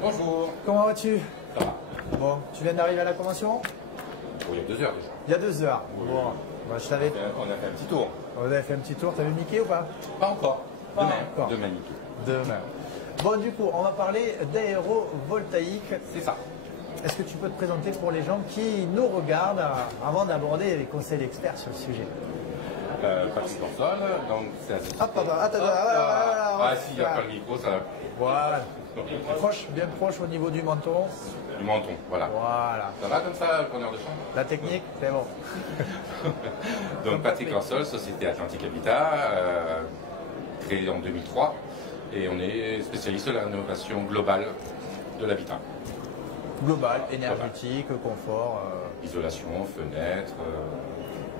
Bonjour. Comment vas-tu? Ça va? Bon, tu viens d'arriver à la convention? Oh, il y a 2 heures déjà. Il y a 2 heures. Oui. Bon, moi, je savais. On a fait un petit tour. Vous avez fait un petit tour, t'as vu Mickey ou pas? Pas encore. Pas Demain. encore. Demain, Mickey. Demain. Bon, du coup, on va parler d'aérovoltaïque. C'est ça. Est-ce que tu peux te présenter pour les gens qui nous regardent avant d'aborder les conseils d'experts sur le sujet? Patrick Orsol, donc c'est la société. Ah, pardon, attends, Ah, si, il n'y a pas le micro, ça va. Voilà. Proche, bien proche au niveau du menton. Du menton, voilà. Voilà. Ça va comme ça, le preneur de chambre? La technique, c'est bon. Donc Patrick Orsol, Société Atlantique Habitat, créée en 2003. Et on est spécialiste de la rénovation globale de l'habitat. Global, énergétique, confort. Isolation, fenêtre.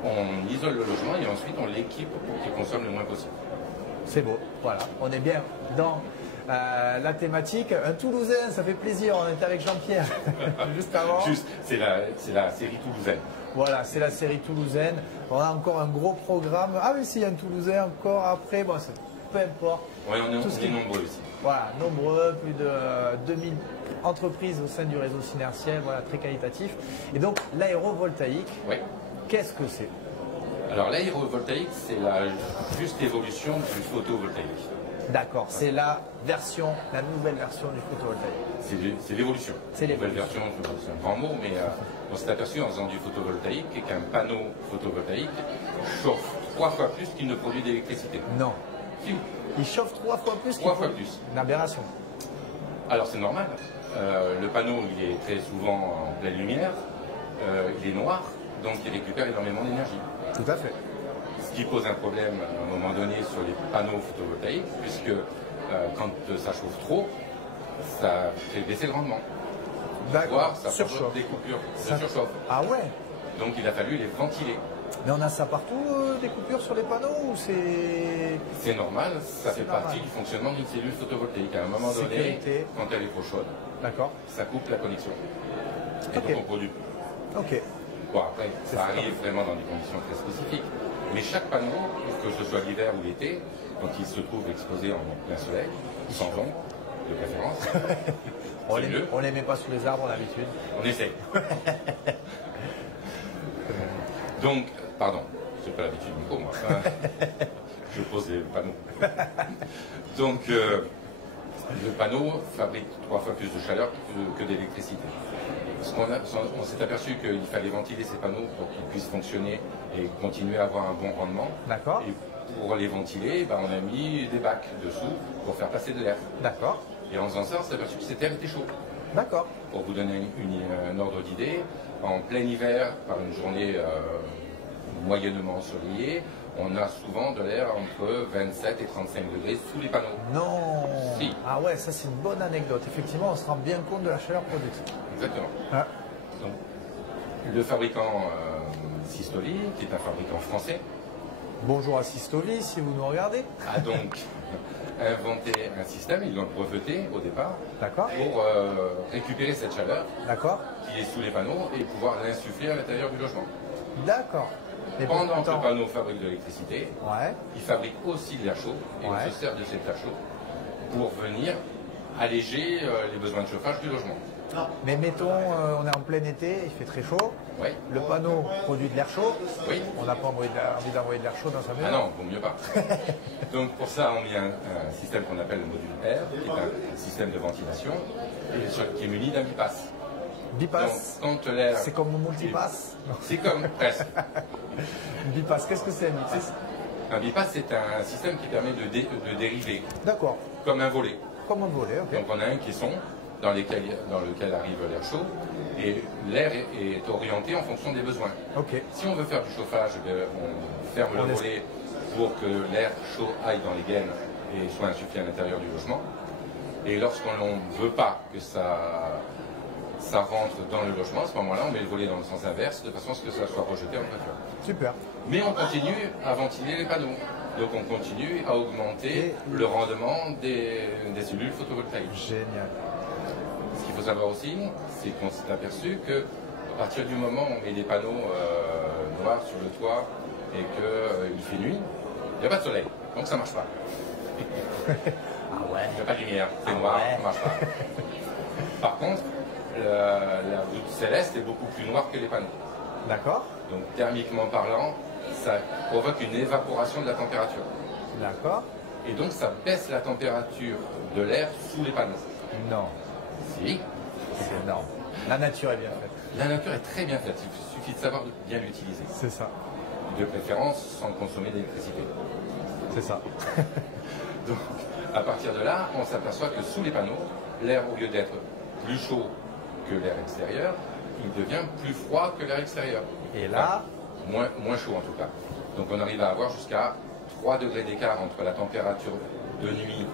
On isole le logement et ensuite on l'équipe pour qu'il consomme le moins possible. C'est beau, voilà. On est bien dans la thématique. Un Toulousain, ça fait plaisir. On était avec Jean-Pierre juste avant. C'est la série toulousaine. Voilà, c'est la série toulousaine. On a encore un gros programme. Ah oui, si, il y a un Toulousain encore après. Bon, peu importe. Oui, on est nombreux ici. Voilà, nombreux, plus de 2000 entreprises au sein du réseau Synertiel, voilà, très qualitatif. Et donc, l'aérovoltaïque, Oui. qu'est-ce que c'est? Alors l'aérovoltaïque, c'est la juste évolution du photovoltaïque. D'accord, c'est la nouvelle version du photovoltaïque. C'est l'évolution. C'est Nouvelle l'évolution. version, c'est un grand mot, mais on s'est aperçu en faisant du photovoltaïque qu'un panneau photovoltaïque chauffe 3 fois plus qu'il ne produit d'électricité. Non. Si. Il chauffe 3 fois plus. 3 fois plus. Une aberration. Alors c'est normal. Le panneau, il est très souvent en pleine lumière, il est noir, donc il récupère énormément d'énergie. Tout à fait. Ce qui pose un problème à un moment donné sur les panneaux photovoltaïques, puisque quand ça chauffe trop, ça fait baisser le rendement. D'accord. Voire ça provoque des coupures de surchauffe. Ah ouais. Donc il a fallu les ventiler. Mais on a ça partout, des coupures sur les panneaux ou c'est... C'est normal, ça fait normal. partie du fonctionnement d'une cellule photovoltaïque. À un moment donné, Sécurité. quand elle est trop chaude, D'accord. ça coupe la connexion. Et Ok. donc on produit. Ok. Bon après, ça arrive vraiment dans des conditions très spécifiques. Mais chaque panneau, que ce soit l'hiver ou l'été, quand il se trouve exposé en plein soleil, sans vent, de préférence, On les met pas sous les arbres d'habitude. on essaie. Donc, pardon, j'ai pas l'habitude du micro moi. Je pose les panneaux. Donc, le panneau fabrique 3 fois plus de chaleur que d'électricité. On s'est aperçu qu'il fallait ventiler ces panneaux pour qu'ils puissent fonctionner et continuer à avoir un bon rendement. D'accord. Et pour les ventiler, on a mis des bacs dessous pour faire passer de l'air. D'accord. Et en faisant ça, on s'est aperçu que cet air était chaud. D'accord. Pour vous donner un ordre d'idée, en plein hiver, par une journée moyennement ensoleillée, on a souvent de l'air entre 27 et 35 degrés sous les panneaux. Non. Si. Ah ouais, ça c'est une bonne anecdote. Effectivement, on se rend bien compte de la chaleur produite. Exactement. Ah. Donc, le fabricant Systoli, qui est un fabricant français, Bonjour à Sistoli, si vous nous regardez. a donc inventé un système, ils l'ont breveté au départ, D'accord. pour récupérer cette chaleur D'accord. qui est sous les panneaux et pouvoir l'insuffler à l'intérieur du logement. D'accord. Mais Pendant que le pourtant- panneau fabrique de l'électricité, Ouais. il fabrique aussi de l'air chaud et Ouais. on se sert de cet air chaud pour venir alléger les besoins de chauffage du logement. Mais mettons, on est en plein été, il fait très chaud. Oui. Le panneau produit de l'air chaud. Oui. On n'a pas envie d'envoyer de l'air chaud dans sa maison. Ah non, vaut mieux pas. Donc pour ça, on met un système qu'on appelle le module R, qui est un système de ventilation qui est muni d'un bipass. Bipass. Donc quand l'air... C'est comme mon multipass. Non. C'est comme presque. Bipass, qu'est-ce que c'est un bipass? Un bipass, c'est un système qui permet de dériver, D'accord. comme un volet. Comme un volet, ok. Donc on a un caisson dans lequel arrive l'air chaud et l'air est orienté en fonction des besoins. Ok. Si on veut faire du chauffage, on ferme le volet pour que l'air chaud aille dans les gaines et soit insufflé à l'intérieur du logement. Et lorsqu'on ne veut pas que ça rentre dans le logement, à ce moment-là, on met le volet dans le sens inverse de façon à ce que ça soit rejeté en peinture. Super. Mais on continue à ventiler les panneaux. Donc on continue à augmenter le rendement des cellules photovoltaïques. Génial. Ce qu'il faut savoir aussi, c'est qu'on s'est aperçu que à partir du moment où on met des panneaux noirs sur le toit et qu'il fait nuit, il n'y a pas de soleil, donc ça ne marche pas. Ah ouais. Il n'y a pas de lumière, c'est noir, ça ne marche pas. Par contre, la voûte céleste est beaucoup plus noire que les panneaux. D'accord. Donc thermiquement parlant, ça provoque une évaporation de la température. D'accord. Et donc ça baisse la température de l'air sous les panneaux. Non. Si. C'est énorme. La nature est bien faite. La nature est très bien faite, il suffit de savoir bien l'utiliser. C'est ça. De préférence sans consommer d'électricité. C'est ça. Donc à partir de là, on s'aperçoit que sous les panneaux, l'air au lieu d'être plus chaud que l'air extérieur, il devient plus froid que l'air extérieur. Et là, moins chaud en tout cas. Donc on arrive à avoir jusqu'à 3 degrés d'écart entre la température de nuit,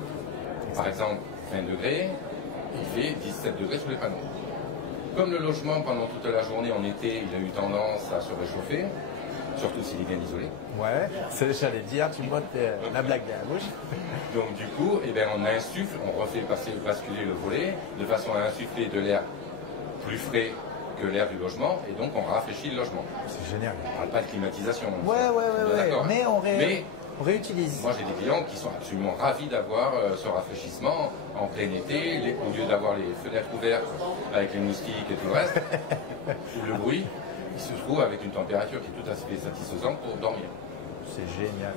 par exemple 20 degrés, il fait 17 degrés sous les panneaux. Comme le logement pendant toute la journée en été, il a eu tendance à se réchauffer, surtout s'il est bien isolé. ouais, c'est j'allais dire, tu bottes la blague de la bouche. Donc du coup, eh bien, on insuffle, on refait basculer le volet de façon à insuffler de l'air plus frais que l'air du logement, et donc on rafraîchit le logement. C'est génial. On ne parle pas de climatisation. Ouais. D'accord. Mais Mais on réutilise. moi j'ai des clients qui sont absolument ravis d'avoir ce rafraîchissement en plein été, au lieu d'avoir les fenêtres ouvertes avec les moustiques et tout le reste, ou le bruit, ils se trouvent avec une température qui est tout à fait satisfaisante pour dormir. C'est génial.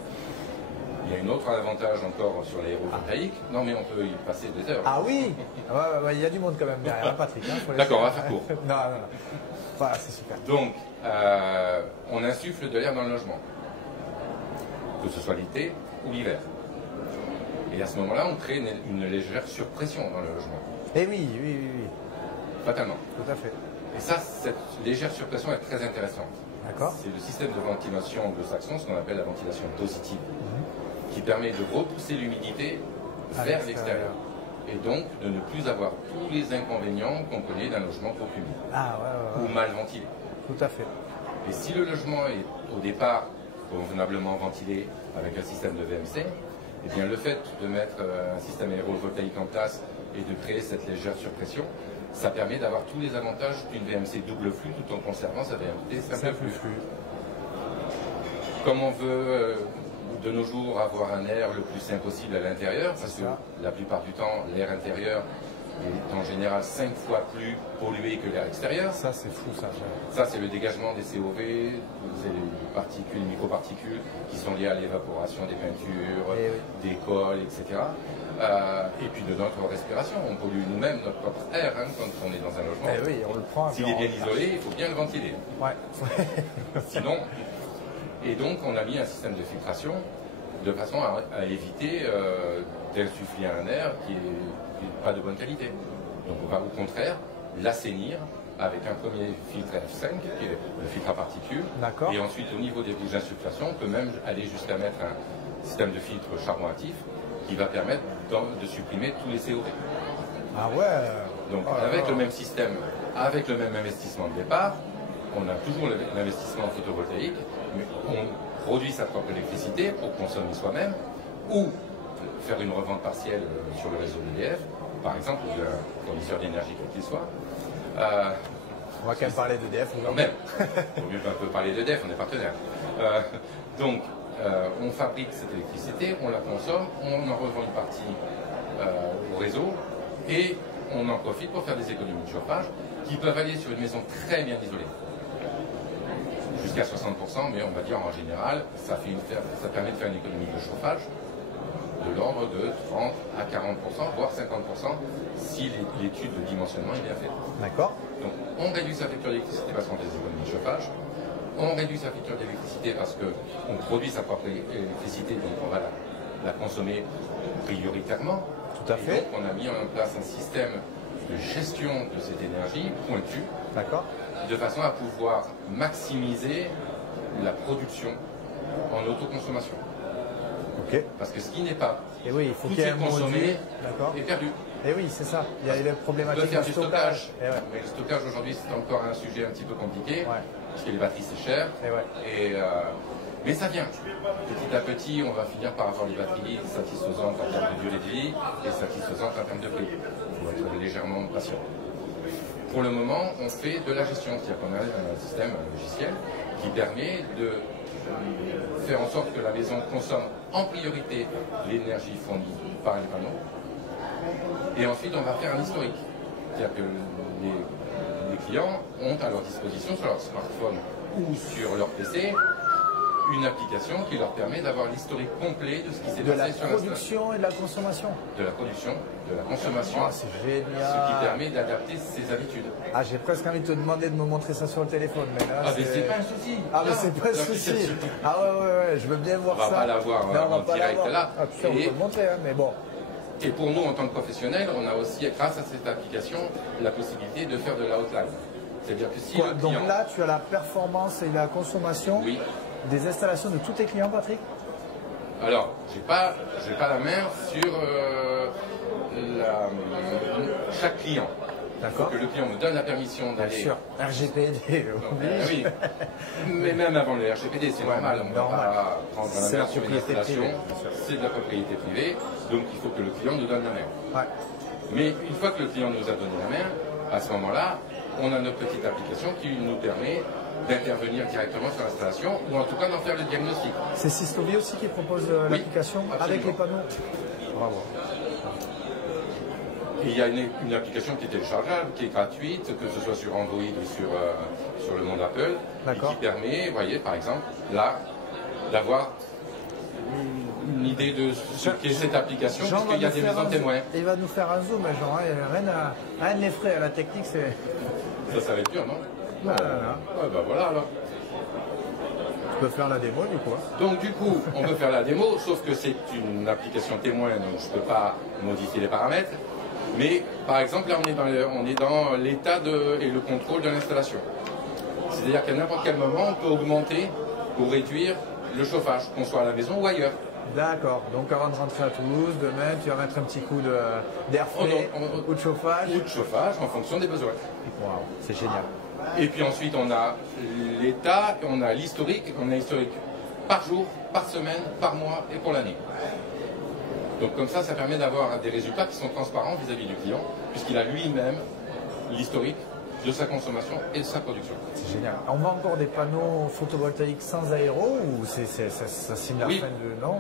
Il y a un autre avantage encore sur l'aérovoltaïque. Non mais on peut y passer des heures. Ah oui. Ouais, il y a du monde quand même derrière, Patrick. Hein, faut laisser- D'accord, on va faire court. non. Voilà, c'est super. Donc, on insuffle de l'air dans le logement, que ce soit l'été ou l'hiver. Et à ce moment-là, on crée une légère surpression dans le logement, Eh oui. fatalement. Tout à fait. Et ça, cette légère surpression est très intéressante. D'accord. C'est le système de ventilation anglo-saxon, ce qu'on appelle la ventilation positive, qui permet de repousser l'humidité À vers l'extérieur. l'extérieur. Et donc de ne plus avoir tous les inconvénients qu'on connaît d'un logement trop humide Ah ou mal ventilé. Tout à fait. Et si le logement est au départ convenablement ventilé avec un système de VMC, eh bien le fait de mettre un système aérovoltaïque en place et de créer cette légère surpression, ça permet d'avoir tous les avantages d'une VMC double flux tout en conservant sa VMC simple flux. Comme on veut de nos jours avoir un air le plus sain possible à l'intérieur, parce que la plupart du temps l'air intérieur est en général 5 fois plus pollué que l'air extérieur. Ça, c'est fou, ça. Ça, c'est le dégagement des COV, c'est les particules, les microparticules qui sont liées à l'évaporation des peintures, des cols, etc. Et puis de notre respiration. On pollue nous-mêmes notre propre air quand on est dans un logement. Eh oui, on le prend. S'il est bien isolé, il faut bien le ventiler. Ouais. Sinon, et donc on a mis un système de filtration de façon à éviter d'insuffler un air qui n'est pas de bonne qualité. Donc on va au contraire l'assainir avec un premier filtre F5 qui est le filtre à particules. D'accord. Et ensuite au niveau des bouches d'insufflation, on peut même aller jusqu'à mettre un système de filtre charbon actif qui va permettre de supprimer tous les COV. Ah ouais. Donc avec le même système, avec le même investissement de départ, on a toujours l'investissement photovoltaïque, mais on produit sa propre électricité pour consommer soi-même ou faire une revente partielle sur le réseau EDF, par exemple, ou d'un fournisseur d'énergie quel qu'il soit. On va quand même parler d'EDF. Quand même. Il vaut mieux un peu parler d'EDF, on est partenaire. Donc, on fabrique cette électricité, on la consomme, on en revend une partie au réseau et on en profite pour faire des économies de chauffage qui peuvent aller sur une maison très bien isolée. Jusqu'à 60%, mais on va dire en général, ça permet de faire une économie de chauffage de l'ordre de 30 à 40%, voire 50% si l'étude de dimensionnement est bien faite. D'accord. Donc on réduit sa facture d'électricité parce qu'on fait des économies de chauffage, on réduit sa facture d'électricité parce qu'on produit sa propre électricité, donc on va la consommer prioritairement. Tout à fait. Et donc on a mis en place un système de gestion de cette énergie pointu. D'accord. De façon à pouvoir maximiser la production en autoconsommation. Ok. Parce que ce qui n'est pas Et oui, il faut tout qu'il y ait est un consommé D'accord. est perdu. Et oui, c'est ça. Il y a les On peut problématiques faire de du stockage. stockage. Et ouais. Mais le stockage aujourd'hui c'est encore un sujet un petit peu compliqué. Ouais. Parce que les batteries c'est cher. Et ouais. Mais ça vient. Petit à petit, on va finir par avoir des batteries satisfaisantes en termes de durée de vie et satisfaisantes en termes de prix. Il faut être légèrement patient. Pour le moment, on fait de la gestion, c'est-à-dire qu'on a un système, un logiciel, qui permet de faire en sorte que la maison consomme en priorité l'énergie fournie par les panneaux. Et ensuite, on va faire un historique. C'est-à-dire que les clients ont à leur disposition sur leur smartphone ou sur leur PC une application qui leur permet d'avoir l'historique complet de ce qui s'est passé sur l'installation. De la production et de la consommation. De la production, de la consommation. Oh, c'est génial. Ce qui permet d'adapter ses habitudes. Ah, j'ai presque envie de te demander de me montrer ça sur le téléphone. Mais là, mais c'est pas un souci. Ah, mais c'est pas un souci. Ah ouais, je veux bien voir ça. On va pas l'avoir en direct là. Ah, puis ça, on peut le montrer, hein, mais bon. Et pour nous, en tant que professionnels, on a aussi, grâce à cette application, la possibilité de faire de la hotline. C'est-à-dire que si le client... Donc là, tu as la performance et la consommation des installations de tous tes clients, Patrick? Alors, j'ai pas la main sur chaque client. D'accord. Que le client me donne la permission d'aller... Bien sûr, RGPD, oui. Mais même avant le RGPD, c'est normal. On ne va pas prendre la main sur une installation. C'est de la propriété privée. Donc, il faut que le client nous donne la main. Ouais. Mais une fois que le client nous a donné la main, à ce moment-là, on a notre petite application qui nous permet d'intervenir directement sur l'installation ou en tout cas d'en faire le diagnostic. C'est Sistovi aussi qui propose l'application avec les panneaux. Bravo. Et il y a une application qui est téléchargeable, qui est gratuite, que ce soit sur Android ou sur le monde Apple, et qui permet, vous voyez, par exemple, là, d'avoir une idée de ce qu'est cette application, puisqu'il y a des maisons témoins. Il va nous faire un zoom, genre, rien n'est frais à la technique, c'est... Ça va être dur, non? Ouais, bah voilà alors. Tu peux faire la démo du coup. Donc du coup, on peut faire la démo, sauf que c'est une application témoin, donc je ne peux pas modifier les paramètres. Mais par exemple, là on est dans l'état et le contrôle de l'installation. C'est-à-dire qu'à n'importe quel moment, on peut augmenter ou réduire le chauffage, qu'on soit à la maison ou ailleurs. D'accord. Donc avant de rentrer à Toulouse, demain, tu vas mettre un petit coup d'air frais ou de chauffage. Ou de chauffage en fonction des besoins. Wow, c'est génial. Et puis ensuite, on a l'état, on a l'historique. On a l'historique par jour, par semaine, par mois et pour l'année. Donc comme ça permet d'avoir des résultats qui sont transparents vis-à-vis du client, puisqu'il a lui-même l'historique de sa consommation et de sa production. C'est génial. On vend encore des panneaux photovoltaïques sans aéro ou ça signe la fin de... Non,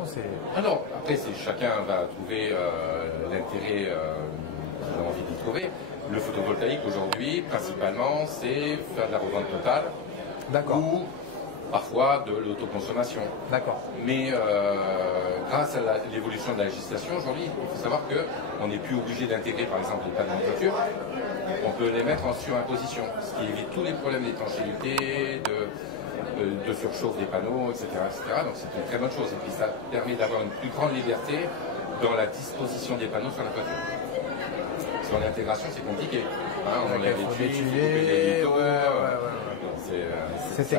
alors, après, chacun va trouver l'intérêt qu'il a envie d'y trouver. Le photovoltaïque aujourd'hui, principalement, c'est faire de la revente totale. D'accord. Ou parfois de l'autoconsommation. D'accord. Mais grâce à l'évolution de la législation aujourd'hui, il faut savoir qu'on n'est plus obligé d'intégrer par exemple les panneaux de voiture. On peut les mettre en surimposition, ce qui évite tous les problèmes d'étanchéité, de surchauffe des panneaux, etc. Donc c'est une très bonne chose. Et puis ça permet d'avoir une plus grande liberté dans la disposition des panneaux sur la toiture. Parce qu'en intégration, c'est compliqué. Hein, on enlève les tuiles,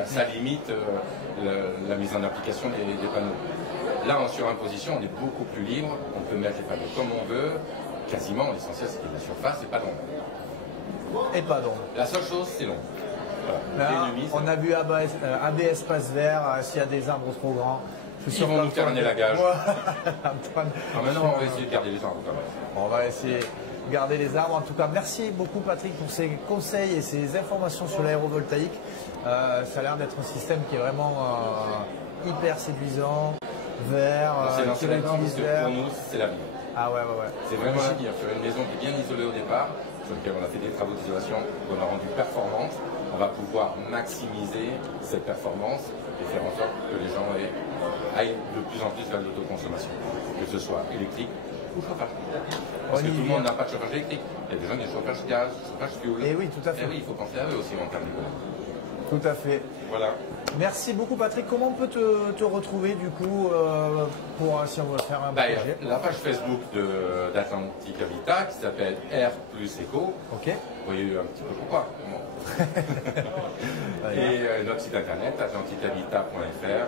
ça limite la mise en application des panneaux. Là, en surimposition, on est beaucoup plus libre. On peut mettre les panneaux comme on veut. Quasiment, l'essentiel, c'est qu'il y ait de la surface et pas d'ombre. Et pas d'ombre. La seule chose, c'est l'ombre. Voilà. On a vu AB espace vert, s'il y a des arbres trop grands. Ils vont nous faire un élagage. Antoine. Maintenant, on va essayer de garder les arbres quand même. On va essayer de garder les arbres. En tout cas, merci beaucoup Patrick pour ces conseils et ces informations sur l'aérovoltaïque. Ça a l'air d'être un système qui est vraiment hyper séduisant, vert, qui réutilise vert. Pour nous, c'est la vie. Ah ouais. C'est vraiment la vie. Sur une maison qui est bien isolée au départ, sur laquelle on a fait des travaux d'isolation qu'on a rendu performante, on va pouvoir maximiser cette performance et faire en sorte que les gens aillent de plus en plus vers l'autoconsommation, que ce soit électrique ou chauffage. Parce que tout le monde n'a pas de chauffage électrique. Il y a des gens qui ont chauffage gaz, chauffage fuel. Et oui, tout à fait. Et oui, il faut penser à eux aussi en termes d'économie. Tout à fait. Voilà. Merci beaucoup Patrick. Comment on peut te retrouver du coup pour si on veut faire un projet? La page Facebook d'Atlantic Habitat qui s'appelle R plus Eco. Ok. Vous voyez un petit peu pourquoi. Et notre site internet atlantichabitat.fr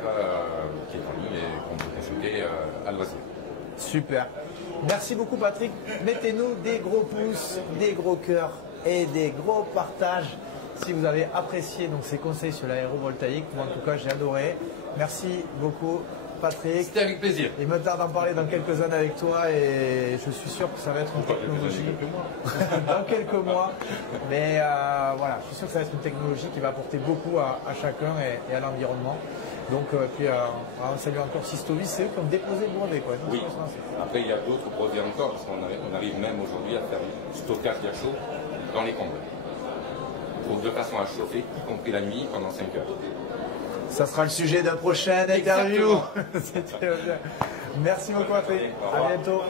qui est en ligne et qu'on peut consulter à loisir. Super. Merci beaucoup Patrick. Mettez-nous des gros pouces, des gros cœurs et des gros partages si vous avez apprécié donc, ces conseils sur l'aérovoltaïque. Moi en tout cas j'ai adoré. Merci beaucoup Patrick. C'était avec plaisir. Il me tarde d'en parler dans quelques années avec toi et je suis sûr que ça va être une technologie dans quelques mois. Mais voilà, je suis sûr que ça va être une technologie qui va apporter beaucoup à chacun et à l'environnement. Donc, puis on salue encore Sistovi, c'est eux qui ont déposé le brevet. Quoi. Oui. Après, il y a d'autres brevets encore, parce qu'on arrive même aujourd'hui à faire du stockage d'air chaud dans les combles, de façon à chauffer, y compris la nuit, pendant 5 heures. Ça sera le sujet d'un prochain interview. C'était bien. Merci beaucoup, Patrick. À bientôt.